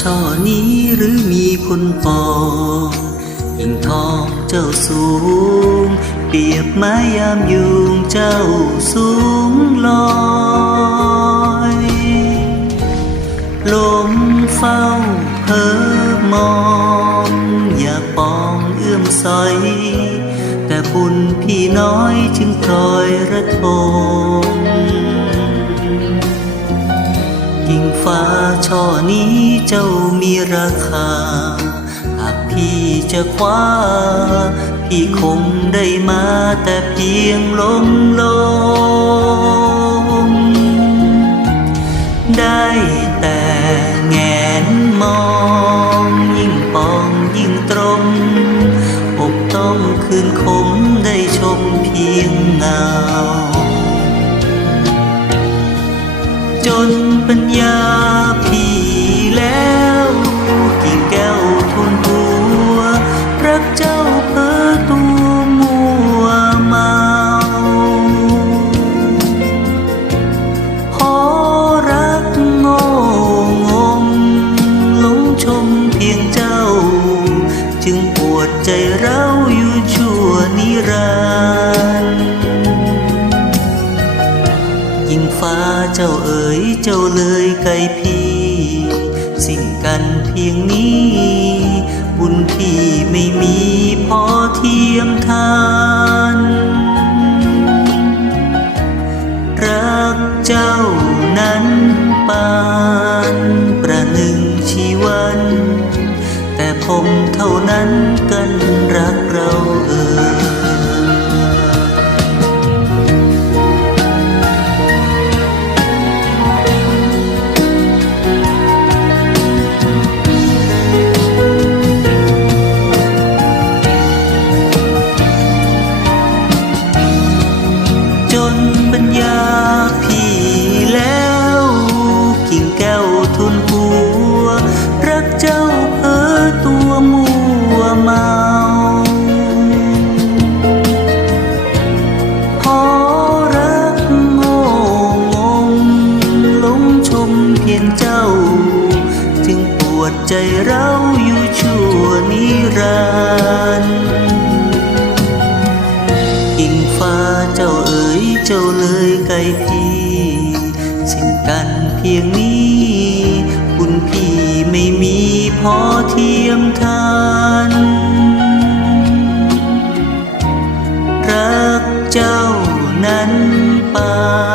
ช่อนี้หรือมีคนปองหิ่งทองเจ้าสูง เปียบไม้ยามยุงเจ้าสูงลอยลมเฝ้าเพ้อมอง อย่าปองเอื้อมสอยแต่บุญพี่น้อยจึงคลอยระทม ฟ้าช่อนี้เจ้ามีราคา หากพี่จะคว้า พี่คงได้มาแต่เพียงลมลม ได้แต่แงนมอง ยิ่งปองยิ่งตรงอกต้องคืนคมได้ชมเพียงเงา จนปัญญาพี่แล้วกิ่งแก้วทุนหัว รักเจ้าเพ้อตัวมัวเมาพอรักโง่งมหลงชมเพียงเจ้า จึงปวดใจเราอยู่ชั่วนิรันดร์ ฟ้าเจ้าเอ๋ยเจ้าเลยไกลพี่ สิ่งกันเพียงนี้ บุญพี่ไม่มีพอเทียมทาน รักเจ้านั้นปานประหนึ่งชีวัน แต่ผมเท่านั้นกันรักเราเอ่ย ดใจเราอยู่ชั่วนิรันดร์กิ่งฟ้าเจ้าเอ๋ยเจ้าเลยไกลพี่สิ่งกันเพียงนี้คุณพี่ไม่มีพอเทียมทานรักเจ้านั้นปา